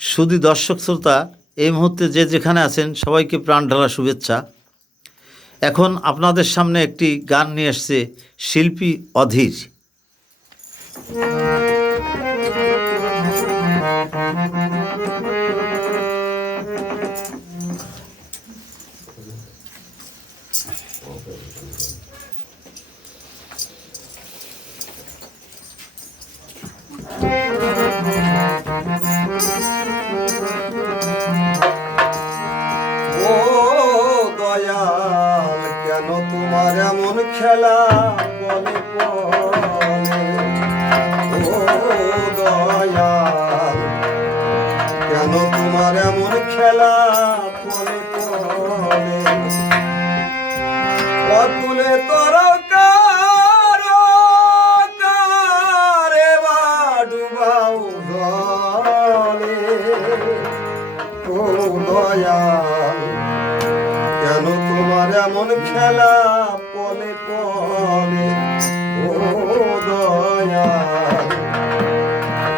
শুধু দর্শক শ্রোতা, এই মুহূর্তে যে যেখানে আছেন সবাইকে প্রাণ ঢালা শুভেচ্ছা। এখন আপনাদের সামনে একটি গান নিয়ে আসছে শিল্পী অধীর। কেন তোমার এমন খেলা বলে বলে, ও দয়াল কেন তোমার এমন খেলা বলে বলে, অতুলে তরকারে বা ডুবাও জলে, ও দয়াল কেন তোমার এমন খেলা পলে পলে, ও দয়াল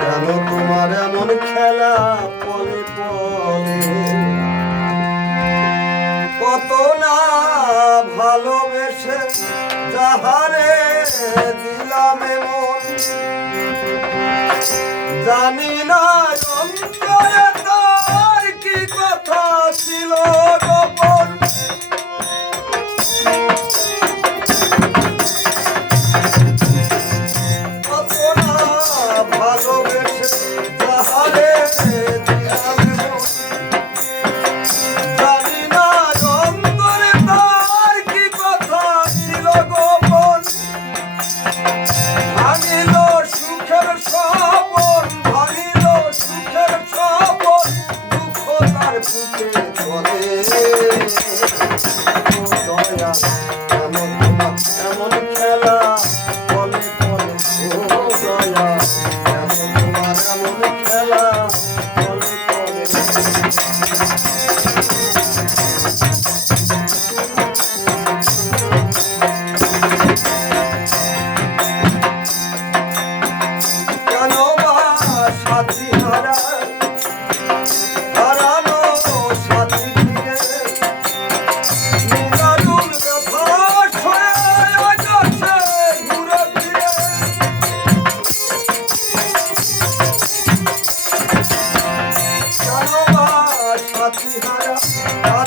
কেন তোমার এমন খেলা পলে পলে। কত না ভালোবেসে যাহারে দিলাম মন, জানি না অন্তরে তার কি কথা ছিল গোপন। কত না ভালোবেসে যাহারে দিলাম মন, জানি না অন্তরে তার কি কথা ছিল গোপন। ভাঙিল সুখের স্বপন, ভাঙিল সুখের স্বপন, দুঃখ তার বুকে চলে, ও দয়া কেন তোমার এমন খেলা বলে বলে, ও দয়া কেন তোমার এমন খেলা বলে বলে। কেন বা সাথী হারানো সাথী ফিরে নিদারুণ ব্যথার ছয়ে যাচ্ছে ঘুরে ফিরে। কেন বা সাথী হারানো